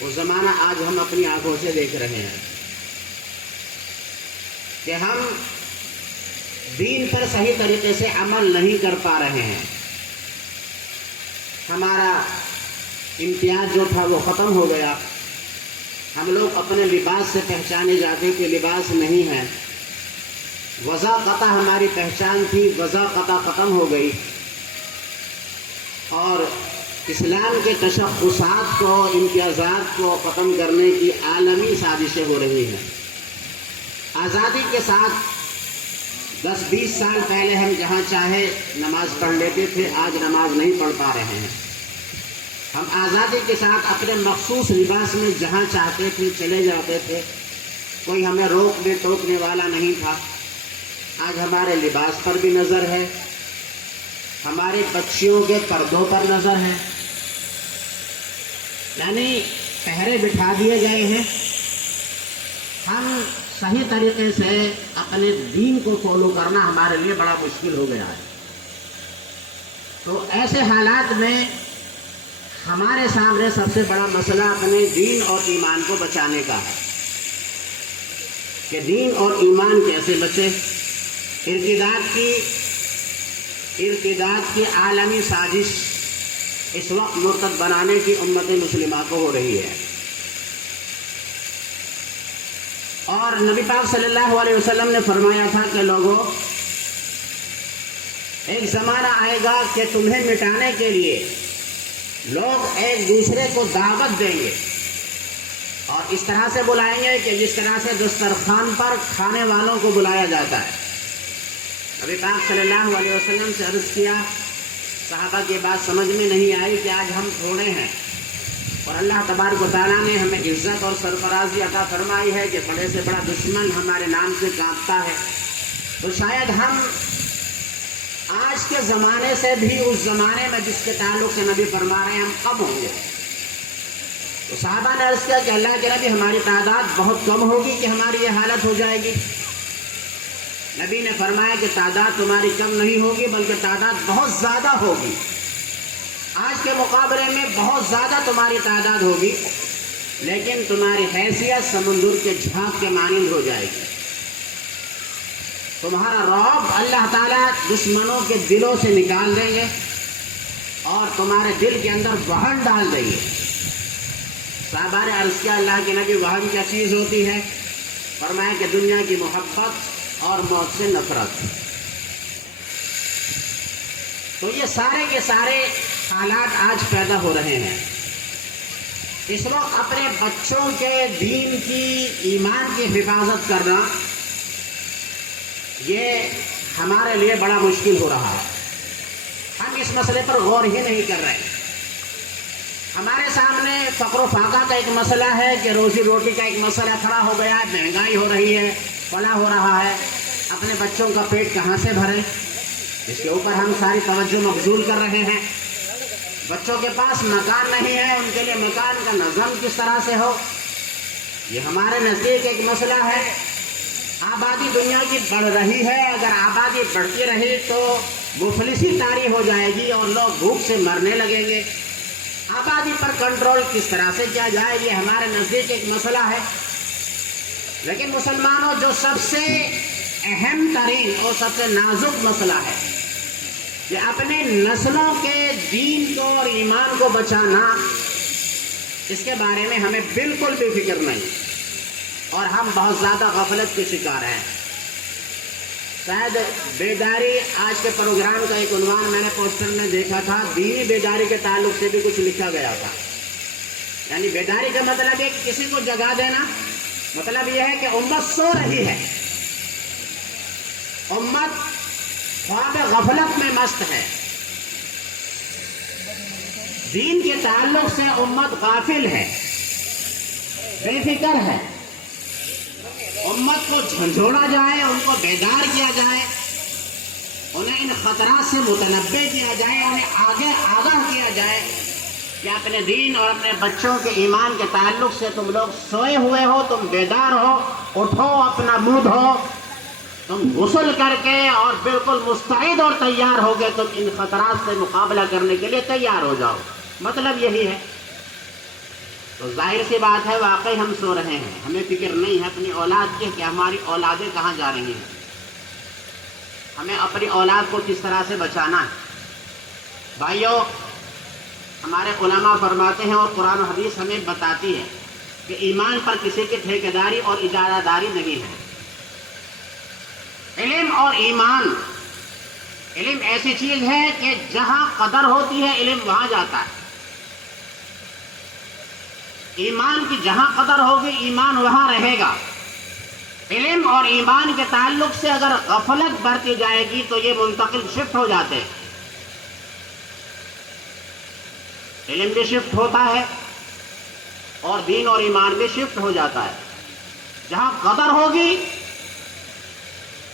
وہ زمانہ آج ہم اپنی آنکھوں سے دیکھ رہے ہیں کہ ہم دین پر صحیح طریقے سے عمل نہیں کر پا رہے ہیں. ہمارا امتیاز جو تھا وہ ختم ہو گیا. ہم لوگ اپنے لباس سے پہچانے جاتے کہ لباس نہیں ہے. وضاقتہ ہماری پہچان تھی، وضاقتہ ختم ہو گئی. اور اسلام کے تشخصات کو، امتیازات کو ختم کرنے کی عالمی سازشیں ہو رہی ہیں. آزادی کے ساتھ 10-20 سال پہلے ہم جہاں چاہے نماز پڑھ لیتے تھے، آج نماز نہیں پڑھ پا رہے ہیں. ہم آزادی کے ساتھ اپنے مخصوص لباس میں جہاں چاہتے تھے چلے جاتے تھے، کوئی ہمیں روکنے ٹوکنے والا نہیں تھا. آج ہمارے لباس پر بھی نظر ہے، ہمارے بچیوں کے پردوں پر نظر ہے. یعنی پہرے بٹھا دیے گئے ہیں. ہم صحیح طریقے سے اپنے دین کو فالو کرنا ہمارے لیے بڑا مشکل ہو گیا ہے. تو ایسے حالات میں ہمارے سامنے سب سے بڑا مسئلہ اپنے دین اور ایمان کو بچانے کا ہے کہ دین اور ایمان کیسے بچے. ارتداد کی عالمی سازش اس وقت مرتد بنانے کی امت مسلمہ کو ہو رہی ہے. اور نبی پاک صلی اللہ علیہ وسلم نے فرمایا تھا کہ لوگوں، ایک زمانہ آئے گا کہ تمہیں مٹانے کے لیے لوگ ایک دوسرے کو دعوت دیں گے اور اس طرح سے بلائیں گے کہ جس طرح سے دسترخوان پر کھانے والوں کو بلایا جاتا ہے. نبی پاک صلی اللہ علیہ وسلم سے عرض کیا، صحابہ کی بات سمجھ میں نہیں آئی کہ آج ہم تھوڑے ہیں اور اللہ تبارک و تعالیٰ نے ہمیں عزت اور سرفرازی عطا فرمائی ہے کہ بڑے سے بڑا دشمن ہمارے نام سے کانپتا ہے. تو شاید ہم آج کے زمانے سے بھی اس زمانے میں جس کے تعلق سے نبی فرما رہے ہیں ہم کم ہوں گے. تو صحابہ نے عرض کیا کہ اللہ کے نبی ہماری تعداد بہت کم ہوگی کہ ہماری یہ حالت ہو جائے گی. نبی نے فرمایا کہ تعداد تمہاری کم نہیں ہوگی بلکہ تعداد بہت زیادہ ہوگی. آج کے مقابلے میں بہت زیادہ تمہاری تعداد ہوگی، لیکن تمہاری حیثیت سمندر کے جھانک کے مانند ہو جائے گی. تمہارا رعب اللہ تعالیٰ دشمنوں کے دلوں سے نکال دیں گے اور تمہارے دل کے اندر وہن ڈال دیں گے. صحابہ نے عرض کیا، اللہ کے نبی وہن کیا چیز ہوتی ہے؟ فرمایا کہ دنیا کی محبت اور موت سے نفرت. تو یہ سارے کے سارے حالات آج پیدا ہو رہے ہیں. اس وقت اپنے بچوں کے دین کی، ایمان کی حفاظت کرنا یہ ہمارے لیے بڑا مشکل ہو رہا ہے. ہم اس مسئلے پر غور ہی نہیں کر رہے. ہمارے سامنے فقر و فاقہ کا ایک مسئلہ ہے کہ روزی روٹی کا ایک مسئلہ کھڑا ہو گیا ہے، مہنگائی ہو رہی ہے، فلاں ہو رہا ہے. اپنے بچوں کا پیٹ کہاں سے بھریں، اس کے اوپر ہم ساری توجہ مبذول کر رہے ہیں. بچوں کے پاس مکان نہیں ہے، ان کے لیے مکان کا نظم کس طرح سے ہو، یہ ہمارے نزدیک ایک مسئلہ ہے. آبادی دنیا کی بڑھ رہی ہے، اگر آبادی بڑھتی رہی تو مفلسی طاری ہو جائے گی اور لوگ بھوک سے مرنے لگیں گے. آبادی پر کنٹرول کس طرح سے کیا جائے، یہ ہمارے نزدیک ایک مسئلہ ہے. لیکن مسلمانوں، جو سب سے اہم ترین اور سب سے نازک مسئلہ ہے کہ اپنے نسلوں کے دین کو اور ایمان کو بچانا، اس کے بارے میں ہمیں بالکل بھی فکر نہیں اور ہم بہت زیادہ غفلت کے شکار ہیں. شاید بیداری، آج کے پروگرام کا ایک عنوان میں نے پوسٹر میں دیکھا تھا، دینی بیداری کے تعلق سے بھی کچھ لکھا گیا تھا. یعنی بیداری کا مطلب ہے کہ کسی کو جگا دینا، مطلب یہ ہے کہ امت سو رہی ہے، امت خواب غفلت میں مست ہے. دین کے تعلق سے امت غافل ہے، بے فکر ہے. امت کو جھنجھوڑا جائے، ان کو بیدار کیا جائے، انہیں ان خطرات سے متنبع کیا جائے، انہیں آگے آگاہ کیا جائے کہ اپنے دین اور اپنے بچوں کے ایمان کے تعلق سے تم لوگ سوئے ہوئے ہو، تم بیدار ہو، اٹھو، اپنا منہ دھو، تم غسل کر کے اور بالکل مستعد اور تیار ہو گئے، تم ان خطرات سے مقابلہ کرنے کے لیے تیار ہو جاؤ. مطلب یہی ہے. تو ظاہر سی بات ہے واقعی ہم سو رہے ہیں، ہمیں فکر نہیں ہے اپنی اولاد کی کہ ہماری اولادیں کہاں جا رہی ہیں، ہمیں اپنی اولاد کو کس طرح سے بچانا ہے۔ بھائیوں، ہمارے علماء فرماتے ہیں اور قرآن و حدیث ہمیں بتاتی ہے کہ ایمان پر کسی کی ٹھیکیداری اور اجارہ داری نہیں ہے۔ علم اور ایمان، علم ایسی چیز ہے کہ جہاں قدر ہوتی ہے علم وہاں جاتا ہے، ایمان کی جہاں قدر ہوگی ایمان وہاں رہے گا۔ علم اور ایمان کے تعلق سے اگر غفلت برتی جائے گی تو یہ منتقل شفٹ ہو جاتے ہیں، علم بھی شفٹ ہوتا ہے اور دین اور ایمان بھی شفٹ ہو جاتا ہے۔ جہاں قدر ہوگی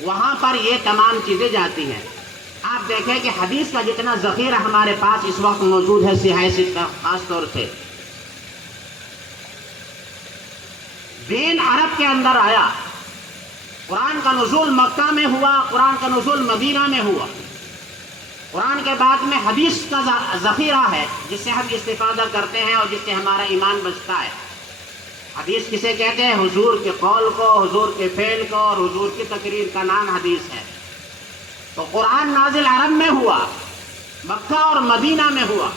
وہاں پر یہ تمام چیزیں جاتی ہیں۔ آپ دیکھیں کہ حدیث کا جتنا ذخیرہ ہمارے پاس اس وقت موجود ہے صحیح ستہ، خاص طور سے دین عرب کے اندر آیا، قرآن کا نزول مکہ میں ہوا، قرآن کا نزول مدینہ میں ہوا، قرآن کے بعد میں حدیث کا ذخیرہ ہے جس سے ہم استفادہ کرتے ہیں اور جس سے ہمارا ایمان بچتا ہے۔ حدیث کسے کہتے ہیں؟ حضور کے قول کو، حضور کے فعل کو اور حضور کی تقریر کا نام حدیث ہے۔ تو قرآن نازل عرب میں ہوا، مکہ اور مدینہ میں ہوا۔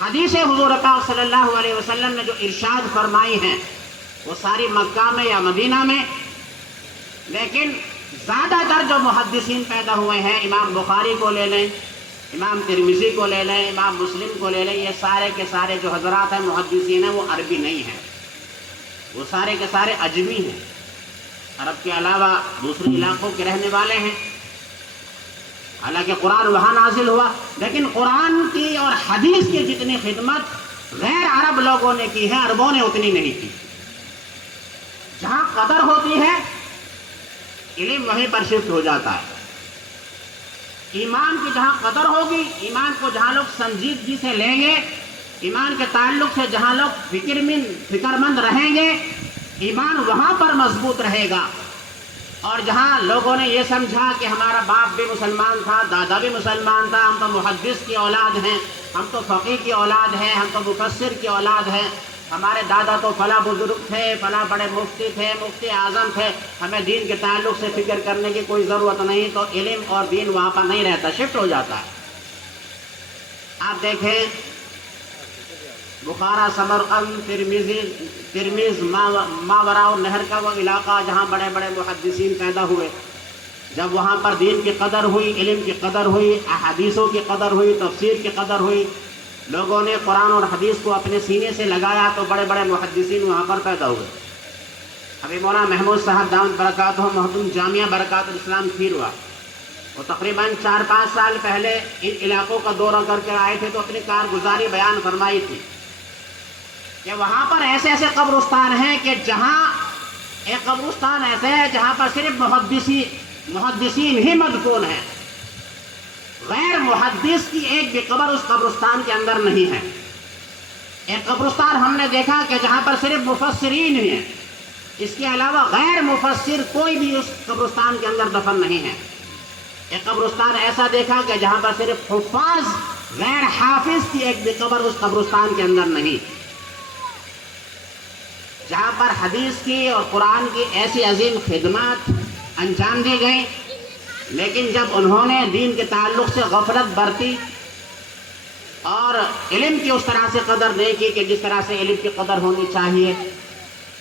حدیث حضور پاک صلی اللہ علیہ وسلم نے جو ارشاد فرمائی ہیں وہ ساری مکہ میں یا مدینہ میں، لیکن زیادہ تر جو محدثین پیدا ہوئے ہیں، امام بخاری کو لے لیں، امام ترمذی کو لے لیں، امام مسلم کو لے لیں، یہ سارے کے سارے جو حضرات ہیں محدثین ہیں وہ عربی نہیں ہیں، وہ سارے کے سارے عجمی ہیں، عرب کے علاوہ دوسرے علاقوں کے رہنے والے ہیں۔ حالانکہ قرآن وہاں نازل ہوا، لیکن قرآن کی اور حدیث کی جتنی خدمت غیر عرب لوگوں نے کی ہے عربوں نے اتنی نہیں کی۔ جہاں قدر ہوتی ہے علم وہیں پر شفٹ ہو جاتا ہے۔ ایمان کی جہاں قدر ہوگی، ایمان کو جہاں لوگ سنجیدگی سے لیں گے، ایمان کے تعلق سے جہاں لوگ فکر مند رہیں گے، ایمان وہاں پر مضبوط رہے گا۔ اور جہاں لوگوں نے یہ سمجھا کہ ہمارا باپ بھی مسلمان تھا، دادا بھی مسلمان تھا، ہم تو محدث کی اولاد ہیں، ہم تو فقیہ کی اولاد ہیں، ہم تو مفسر کی اولاد ہیں، ہمارے دادا تو فلاں بزرگ تھے، فلاں بڑے مفتی تھے، مفتی اعظم تھے، ہمیں دین کے تعلق سے فکر کرنے کی کوئی ضرورت نہیں، تو علم اور دین وہاں پر نہیں رہتا، شفٹ ہو جاتا ہے۔ آپ دیکھیں بخارا، سمرقند، ترمیز، ماوراء النہر کا وہ علاقہ جہاں بڑے بڑے محدثین پیدا ہوئے، جب وہاں پر دین کی قدر ہوئی، علم کی قدر ہوئی، احادیثوں کی قدر ہوئی، تفسیر کی قدر ہوئی، لوگوں نے قرآن اور حدیث کو اپنے سینے سے لگایا تو بڑے بڑے محدثین وہاں پر پیدا ہوئے۔ ابھی مولانا محمود صاحب دامت برکاتہ محترم جامعہ برکات الاسلام کھیر ہوا، وہ تقریباً 4-5 سال پہلے ان علاقوں کا دورہ کر کے آئے تھے تو اپنی کارگزاری بیان فرمائی تھی کہ وہاں پر ایسے ایسے قبرستان ہیں کہ جہاں ایک قبرستان ایسے ہے جہاں پر صرف محدثین ہی مدفون ہیں، غیر محدث کی ایک بھی قبر اس قبرستان کے اندر نہیں ہے۔ ایک قبرستان ہم نے دیکھا کہ جہاں پر صرف مفسرین ہی ہیں، اس کے علاوہ غیر مفسر کوئی بھی اس قبرستان کے اندر دفن نہیں ہے۔ ایک قبرستان ایسا دیکھا کہ جہاں پر صرف حفاظ غیر حافظ کی ایک بھی قبر اس قبرستان کے اندر نہیں، جہاں پر حدیث کی اور قرآن کی ایسی عظیم خدمات انجام دی گئی، لیکن جب انہوں نے دین کے تعلق سے غفلت برتی اور علم کی اس طرح سے قدر نہیں کی کہ جس طرح سے علم کی قدر ہونی چاہیے،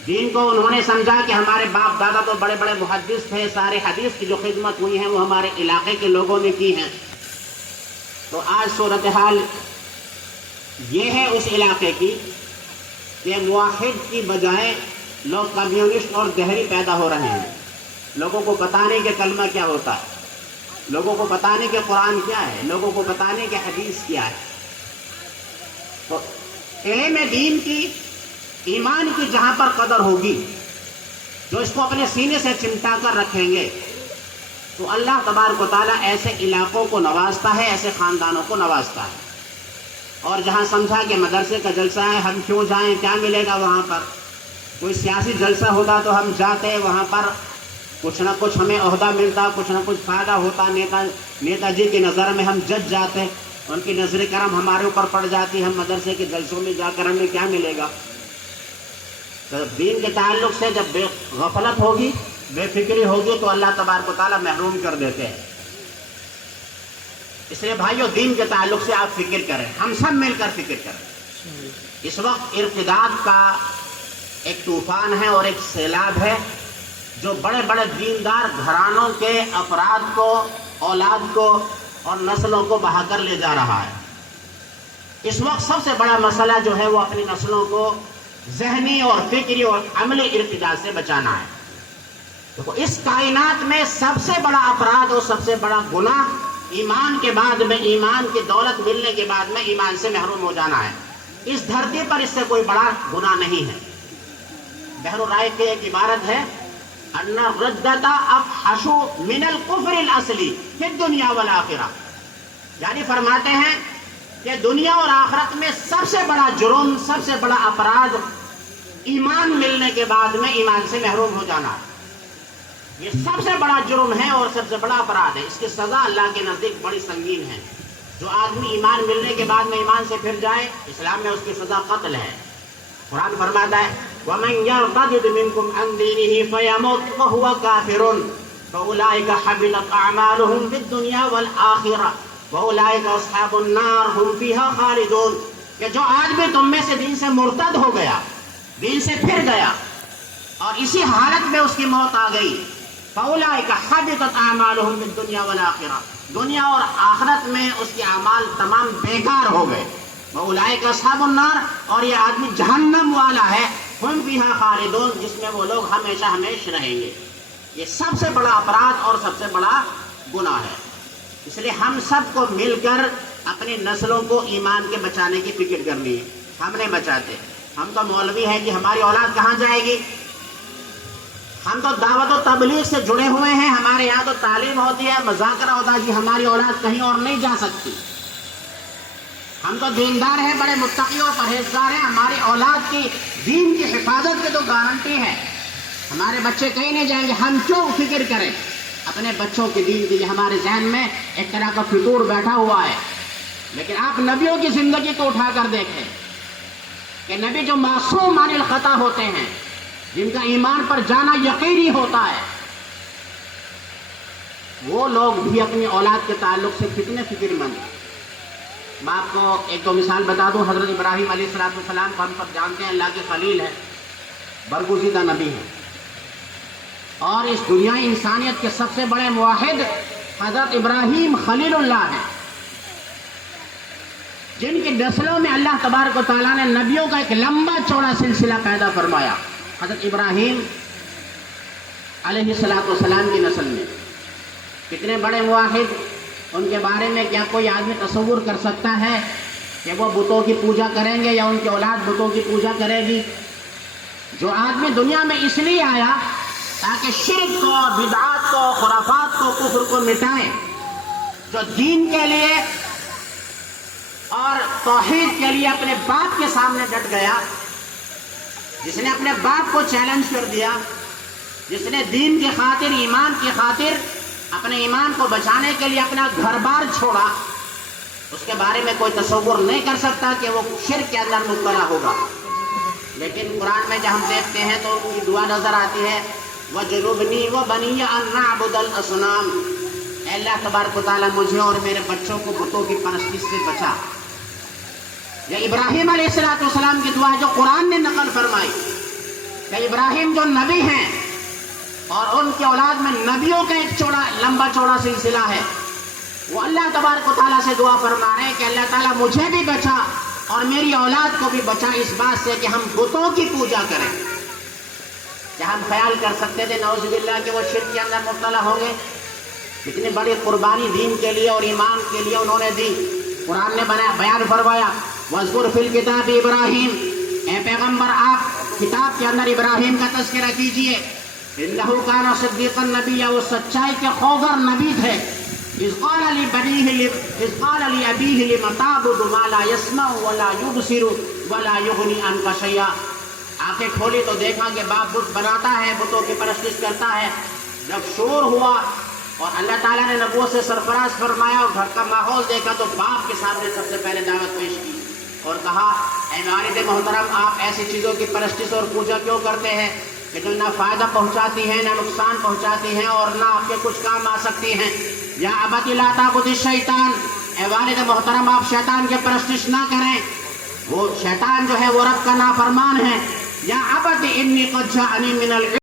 دین کو انہوں نے سمجھا کہ ہمارے باپ دادا تو بڑے بڑے محدث تھے، سارے حدیث کی جو خدمت ہوئی ہیں وہ ہمارے علاقے کے لوگوں نے کی ہیں، تو آج صورتحال یہ ہے اس علاقے کی کہ موحد کی بجائے لوگ کمیونسٹ اور دہری پیدا ہو رہے ہیں۔ لوگوں کو پتہ نہیں کہ کلمہ کیا ہوتا ہے، لوگوں کو پتہ نہیں کہ قرآن کیا ہے، لوگوں کو پتہ نہیں کہ حدیث کیا ہے۔ تو علم دین کی، ایمان کی جہاں پر قدر ہوگی، جو اس کو اپنے سینے سے چمٹا کر رکھیں گے، تو اللہ تبارک و تعالیٰ ایسے علاقوں کو نوازتا ہے، ایسے خاندانوں کو نوازتا ہے۔ اور جہاں سمجھا کہ مدرسے کا جلسہ ہے، ہم کیوں جائیں، کیا ملے گا وہاں پر، کوئی سیاسی جلسہ ہوتا تو ہم جاتے، وہاں پر کچھ نہ کچھ ہمیں عہدہ ملتا، کچھ نہ کچھ فائدہ ہوتا، نیتا جی کی نظر میں ہم جج جاتے، ان کی نظر کرم ہمارے اوپر پڑ جاتی، ہم مدرسے کے جلسوں میں جا کر ہمیں کیا ملے گا۔ تو دین کے تعلق سے جب بے غفلت ہوگی، بے فکری ہوگی تو اللہ تبارک و تعالیٰ محروم کر دیتے ہیں۔ اس لیے بھائیو دین کے تعلق سے آپ فکر کریں، ہم سب مل کر فکر کریں۔ اس وقت ارتداد کا ایک طوفان ہے اور ایک سیلاب ہے جو بڑے بڑے دیندار گھرانوں کے افراد کو، اولاد کو اور نسلوں کو بہا کر لے جا رہا ہے۔ اس وقت سب سے بڑا مسئلہ جو ہے وہ اپنی نسلوں کو ذہنی اور فکری اور عملی ارتداد سے بچانا ہے۔ تو اس کائنات میں سب سے بڑا اپرادھ اور سب سے بڑا گناہ ایمان کے بعد میں، ایمان کی دولت ملنے کے بعد میں ایمان سے محروم ہو جانا ہے۔ اس دھرتی پر اس سے کوئی بڑا گناہ نہیں ہے۔ بحر الرائق کی ایک عبارت ہے، ان الردۃ افحش من الکفر الاصلی فی الدنیا والآخرہ، یعنی فرماتے ہیں کہ دنیا اور آخرت میں سب سے بڑا جرم، سب سے بڑا اپرادھ ایمان ملنے کے بعد میں ایمان سے محروم ہو جانا ہے۔ یہ سب سے بڑا جرم ہے اور سب سے بڑا اپرادھ ہے۔ اس کی سزا اللہ کے نزدیک بڑی سنگین ہے۔ جو آدمی ایمان ملنے کے بعد میں ایمان سے پھر جائے، اسلام میں اس کی سزا قتل ہے۔ قرآن فرماتا ہے وَمَنْ يَرْتَدِدْ مِنْكُمْ عَنْ دِينِهِ فَيَمُتْ وَهُوَ كَافِرٌ فَأُولَٰئِكَ حَبِطَتْ أَعْمَالُهُمْ فِي الدُّنْيَا وَالْآخِرَةِ وَأُولَٰئِكَ أَصْحَابُ النَّارِ هُمْ فِيهَا خَالِدُونَ۔ کہ جو آدمی تم میں سے دین سے مرتد ہو گیا، دین سے پھر گیا اور اسی حالت میں اس کی موت آ گئی، فَأُولَٰئِكَ حَبِطَتْ أَعْمَالُهُمْ فِي الدُّنْيَا وَالْآخِرَةِ، دنیا اور آخرت میں اس کے اعمال تمام بیکار ہو گئے۔ وَأُولَٰئِكَ أَصْحَابُ النَّارِ، اور یہ آدمی جہنم والا ہے، ہم فیہا خالدون، جس میں وہ لوگ ہمیشہ ہمیشہ رہیں گے۔ یہ سب سے بڑا اپرادھ اور سب سے بڑا گناہ ہے۔ اس لیے ہم سب کو مل کر اپنی نسلوں کو ایمان کے بچانے کی فکر کرنی ہے۔ ہم نہیں بچاتے، ہم تو مولوی ہیں کہ ہماری اولاد کہاں جائے گی؟ ہم تو دعوت و تبلیغ سے جڑے ہوئے ہیں، ہمارے یہاں تو تعلیم ہوتی ہے، مذاکرہ ہوتا ہے کہ ہماری اولاد کہیں اور نہیں جا سکتی۔ ہم تو دیندار ہیں، بڑے متقی اور پرہیزگار ہیں، ہماری اولاد کی دین کی حفاظت کی تو گارنٹی ہے، ہمارے بچے کہیں نہیں جائیں گے۔ ہم کیوں فکر کریں اپنے بچوں کے دین کی؟ ہمارے ذہن میں ایک طرح کا فطور بیٹھا ہوا ہے۔ لیکن آپ نبیوں کی زندگی کو اٹھا کر دیکھیں کہ نبی جو معصوم عن الخطا ہوتے ہیں، جن کا ایمان پر جانا یقینی ہوتا ہے، وہ لوگ بھی اپنی اولاد کے تعلق سے کتنے فکر مند ہیں۔ میں آپ کو ایک دو مثال بتا دوں۔ حضرت ابراہیم علیہ السلام کو ہم سب جانتے ہیں، اللہ کے خلیل ہیں، برگزیدہ نبی ہیں، اور اس دنیا انسانیت کے سب سے بڑے موحد حضرت ابراہیم خلیل اللہ ہیں، جن کی نسلوں میں اللہ تبارک و تعالیٰ نے نبیوں کا ایک لمبا چوڑا سلسلہ پیدا فرمایا۔ حضرت ابراہیم علیہ السلام کی نسل میں کتنے بڑے موحد، ان کے بارے میں کیا کوئی آدمی تصور کر سکتا ہے کہ وہ بتوں کی پوجا کریں گے یا ان کی اولاد بتوں کی پوجا کرے گی؟ جو آدمی دنیا میں اس لیے آیا تاکہ شرک کو، بدعات کو، خرافات کو، کفر کو مٹائیں، جو دین کے لیے اور توحید کے لیے اپنے باپ کے سامنے ڈٹ گیا، جس نے اپنے باپ کو چیلنج کر دیا، جس نے دین کی خاطر، ایمان کی خاطر اپنے ایمان کو بچانے کے لیے اپنا گھر بار چھوڑا، اس کے بارے میں کوئی تصور نہیں کر سکتا کہ وہ شرک کے اندر مبتلا ہوگا۔ لیکن قرآن میں جب ہم دیکھتے ہیں تو ان کی دعا نظر آتی ہے، وَجُنُبْنِي وَبَنِيَّ أَن نَّعْبُدَ الْأَصْنَامَ، اے اللہ تبارک و تعالیٰ مجھے اور میرے بچوں کو بتوں کی پرستش سے بچا۔ یہ ابراہیم علیہ السلام کی دعا جو قرآن نے نقل فرمائی کہ ابراہیم جو نبی ہیں اور ان کی اولاد میں نبیوں کا ایک لمبا چوڑا سلسلہ ہے، وہ اللہ تبارک و تعالیٰ سے دعا فرما رہے ہیں کہ اللہ تعالیٰ مجھے بھی بچا اور میری اولاد کو بھی بچا اس بات سے کہ ہم بتوں کی پوجا کریں۔ کیا ہم خیال کر سکتے تھے نعوذ باللہ کہ وہ شرک کے اندر مبتلا ہوں گے؟ کتنی بڑی قربانی دین کے لیے اور ایمان کے لیے انہوں نے دی۔ قرآن نے بیان فرمایا وَاذْكُرْ فِي الْكِتَابِ إِبْرَاهِيمَ، اے پیغمبر آپ کتاب کے اندر ابراہیم کا تذکرہ کیجئے، إِنَّهُ كَانَ صِدِّيقًا نَبِيًّا، وہ سچائی کے خوگر نبی تھے۔ إِذْ قَالَ لِأَبِيهِ لِمَ تَعْبُدُ مَا لَا يَسْمَعُ وَلَا يُبْصِرُ وَلَا يُغْنِي عَنْكَ شَيْئًا، آنکھیں کھولی تو دیکھا کہ باپ بت بناتا ہے، بتوں کی پرستش کرتا ہے۔ جب شور ہوا اور اللہ تعالیٰ نے نبوت سے سرفراز فرمایا اور گھر کا ماحول دیکھا تو باپ کے سامنے سب سے پہلے دعوت پیش کی اور کہا اے والد محترم آپ ایسی چیزوں کی پرستش اور پوجا کیوں کرتے ہیں کہ جو نہ فائدہ پہنچاتی ہیں نہ نقصان پہنچاتی ہیں اور نہ آپ کے کچھ کام آ سکتی ہیں؟ یا ابت لا تعبد الشیطان، اے والد محترم آپ شیطان کے پرستش نہ کریں، وہ شیطان جو ہے وہ رب کا نافرمان ہے۔ یا ابت انی قد جاءنی من العلم